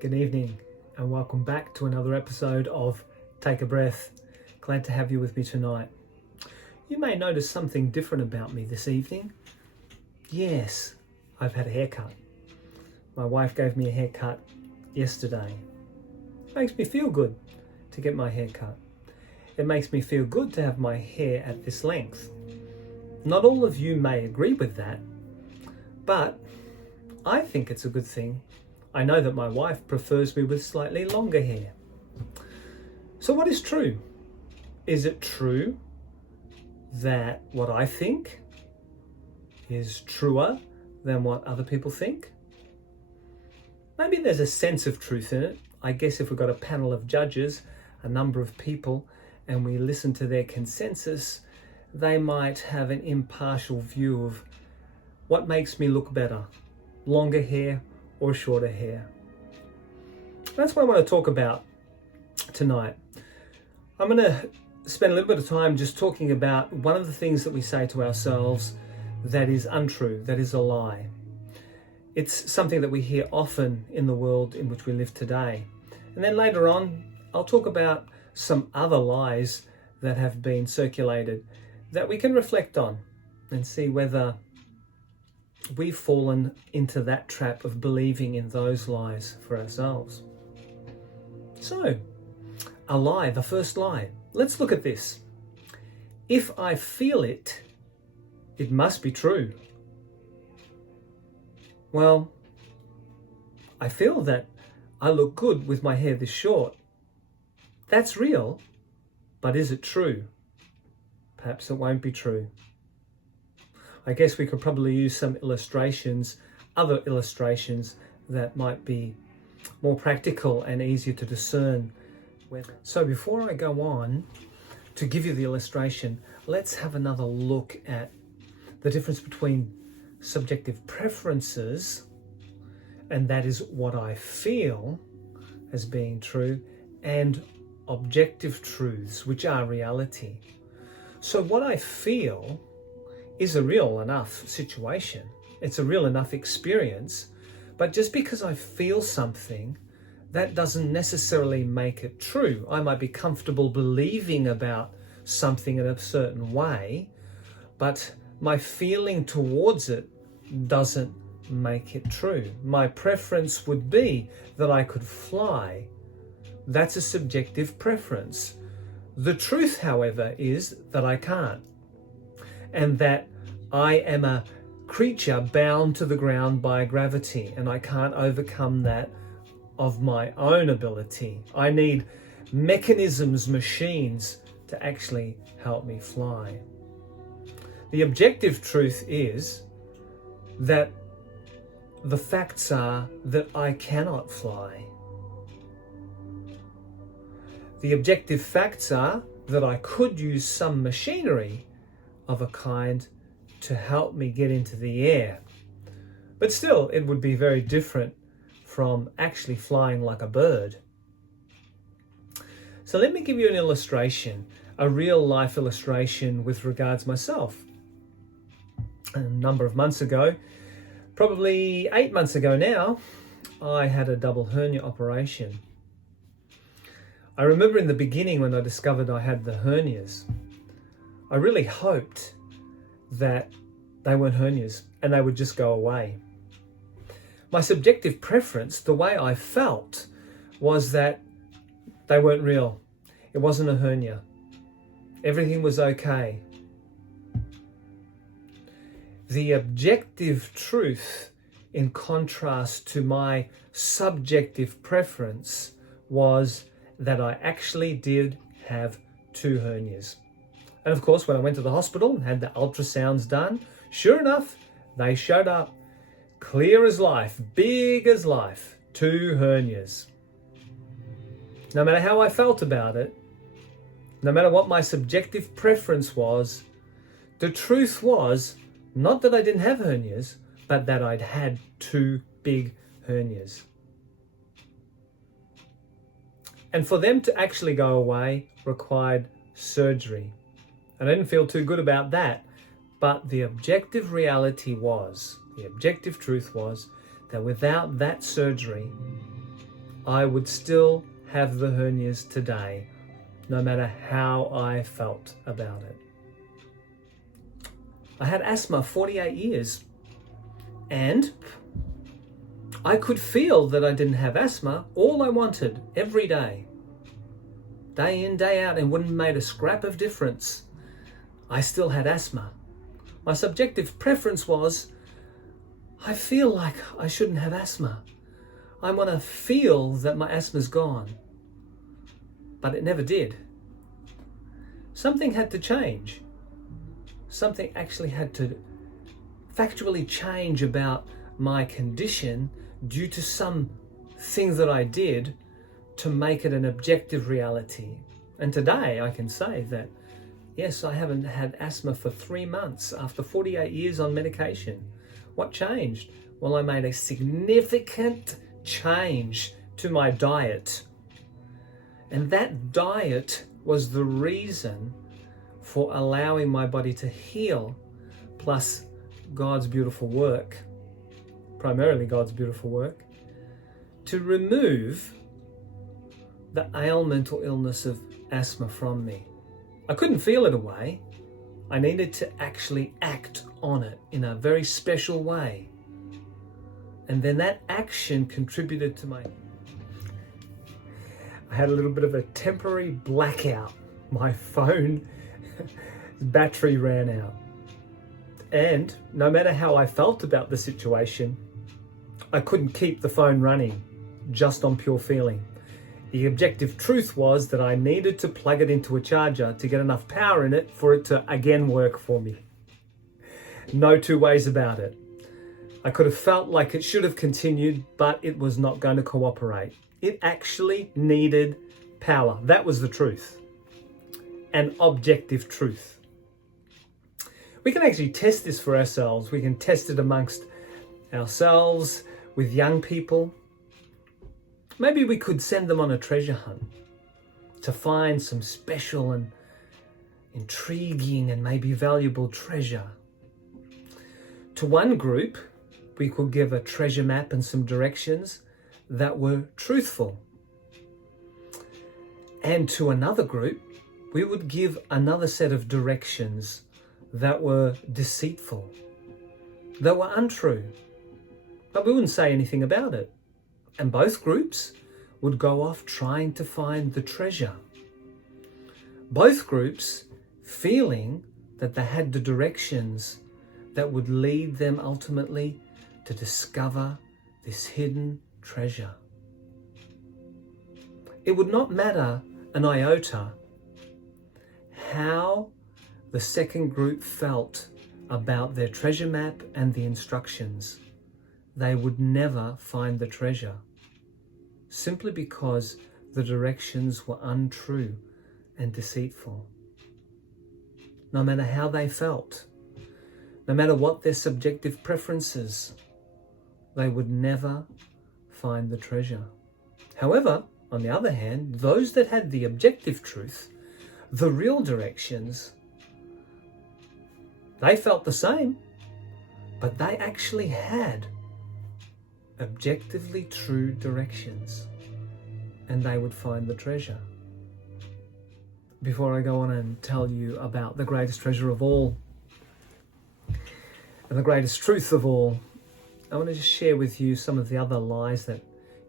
Good evening and welcome back to another episode of Take a Breath. Glad to have you with me tonight. You may notice something different about me this evening. Yes, I've had a haircut. My wife gave me a haircut yesterday. It makes me feel good to get my hair cut. It makes me feel good to have my hair at this length. Not all of you may agree with that, but I think it's a good thing. I know that my wife prefers me with slightly longer hair. So what is true? Is it true that what I think is truer than what other people think? Maybe there's a sense of truth in it. I guess if we've got a panel of judges, a number of people, and we listen to their consensus, they might have an impartial view of what makes me look better, longer hair or shorter hair. That's what I want to talk about tonight. I'm going to spend a little bit of time just talking about one of the things that we say to ourselves that is untrue, that is a lie. It's something that we hear often in the world in which we live today. And then later on, I'll talk about some other lies that have been circulated that we can reflect on and see whether we've fallen into that trap of believing in those lies for ourselves. So, a lie, the first lie. Let's look at this. If I feel it, it must be true. Well, I feel that I look good with my hair this short. That's real, but is it true? Perhaps it won't be true. I guess we could probably use some illustrations, other illustrations that might be more practical and easier to discern. So before I go on to give you the illustration, let's have another look at the difference between subjective preferences, and that is what I feel as being true, and objective truths, which are reality. So what I feel is a real enough situation. It's a real enough experience. But just because I feel something, that doesn't necessarily make it true. I might be comfortable believing about something in a certain way, but my feeling towards it doesn't make it true. My preference would be that I could fly. That's a subjective preference. The truth, however, is that I can't, and that I am a creature bound to the ground by gravity, and I can't overcome that of my own ability. I need mechanisms, machines to actually help me fly. The objective truth is that the facts are that I cannot fly. The objective facts are that I could use some machinery of a kind to help me get into the air. But still, it would be very different from actually flying like a bird. So let me give you an illustration, a real life illustration with regards myself. A number of months ago, probably 8 months ago now, I had a double hernia operation. I remember in the beginning when I discovered I had the hernias, I really hoped that they weren't hernias and they would just go away. My subjective preference, the way I felt, was that they weren't real. It wasn't a hernia. Everything was okay. The objective truth, in contrast to my subjective preference, was that I actually did have 2 hernias. And of course, when I went to the hospital and had the ultrasounds done, sure enough, they showed up clear as life, big as life, 2 hernias. No matter how I felt about it, no matter what my subjective preference was, the truth was not that I didn't have hernias, but that I'd had 2 big hernias. And for them to actually go away required surgery. And I didn't feel too good about that. But the objective reality was, the objective truth was, that without that surgery, I would still have the hernias today, no matter how I felt about it. I had asthma 48 years, and I could feel that I didn't have asthma all I wanted every day. Day in, day out, and wouldn't have made a scrap of difference. I still had asthma. My subjective preference was, I feel like I shouldn't have asthma. I want to feel that my asthma's gone. But it never did. Something had to change. Something actually had to factually change about my condition due to some things that I did to make it an objective reality. And today I can say that, yes, I haven't had asthma for 3 months after 48 years on medication. What changed? Well, I made a significant change to my diet. And that diet was the reason for allowing my body to heal, plus God's beautiful work, primarily God's beautiful work, to remove the ailment or illness of asthma from me. I couldn't feel it away. I needed to actually act on it in a very special way. And then that action contributed to I had a little bit of a temporary blackout. My phone battery ran out. And no matter how I felt about the situation, I couldn't keep the phone running just on pure feeling. The objective truth was that I needed to plug it into a charger to get enough power in it for it to again work for me. No two ways about it. I could have felt like it should have continued, but it was not going to cooperate. It actually needed power. That was the truth. An objective truth. We can actually test this for ourselves. We can test it amongst ourselves, with young people. Maybe we could send them on a treasure hunt to find some special and intriguing and maybe valuable treasure. To one group, we could give a treasure map and some directions that were truthful. And to another group, we would give another set of directions that were deceitful, that were untrue. But we wouldn't say anything about it. And both groups would go off trying to find the treasure. Both groups feeling that they had the directions that would lead them ultimately to discover this hidden treasure. It would not matter an iota how the second group felt about their treasure map and the instructions. They would never find the treasure, simply because the directions were untrue and deceitful. No matter how they felt, no matter what their subjective preferences, they would never find the treasure. However, on the other hand, those that had the objective truth, the real directions, they felt the same, but they actually had objectively true directions, and they would find the treasure. Before I go on and tell you about the greatest treasure of all and the greatest truth of all, I want to just share with you some of the other lies that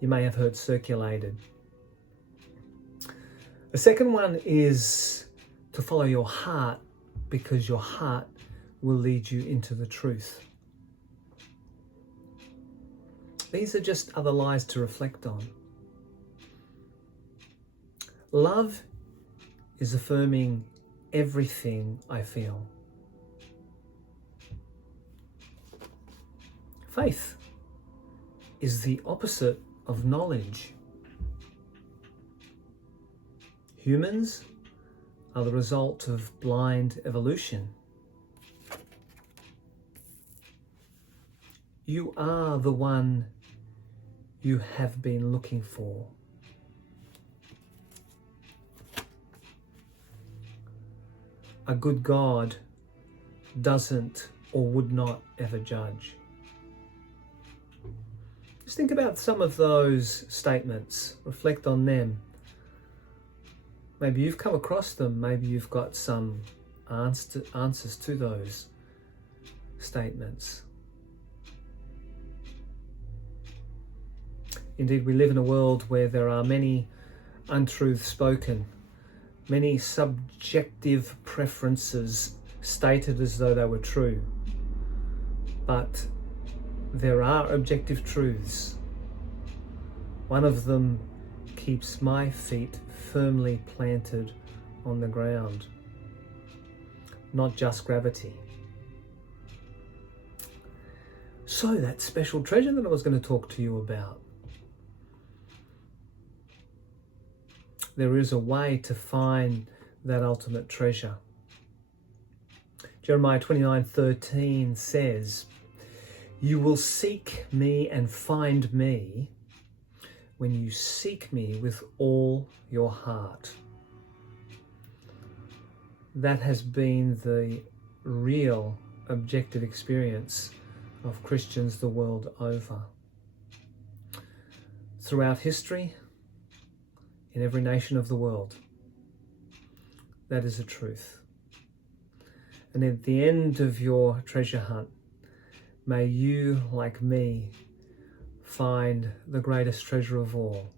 you may have heard circulated. The second one is to follow your heart, because your heart will lead you into the truth. These are just other lies to reflect on. Love is affirming everything I feel. Faith is the opposite of knowledge. Humans are the result of blind evolution. You are the one you have been looking for. A good God doesn't or would not ever judge. Just think about some of those statements, reflect on them. Maybe you've come across them, maybe you've got some answers to those statements. Indeed, we live in a world where there are many untruths spoken, many subjective preferences stated as though they were true. But there are objective truths. One of them keeps my feet firmly planted on the ground, not just gravity. So that special treasure that I was going to talk to you about. There is a way to find that ultimate treasure. Jeremiah 29:13 says, "You will seek me and find me when you seek me with all your heart." That has been the real objective experience of Christians the world over. Throughout history, in every nation of the world, that is the truth. And at the end of your treasure hunt, may you, like me, find the greatest treasure of all,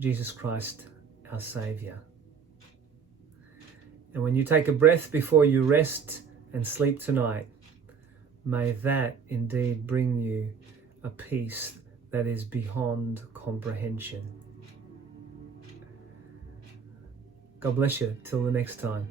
Jesus Christ, our Saviour. And when you take a breath before you rest and sleep tonight, may that indeed bring you a peace that is beyond comprehension. God bless you till the next time.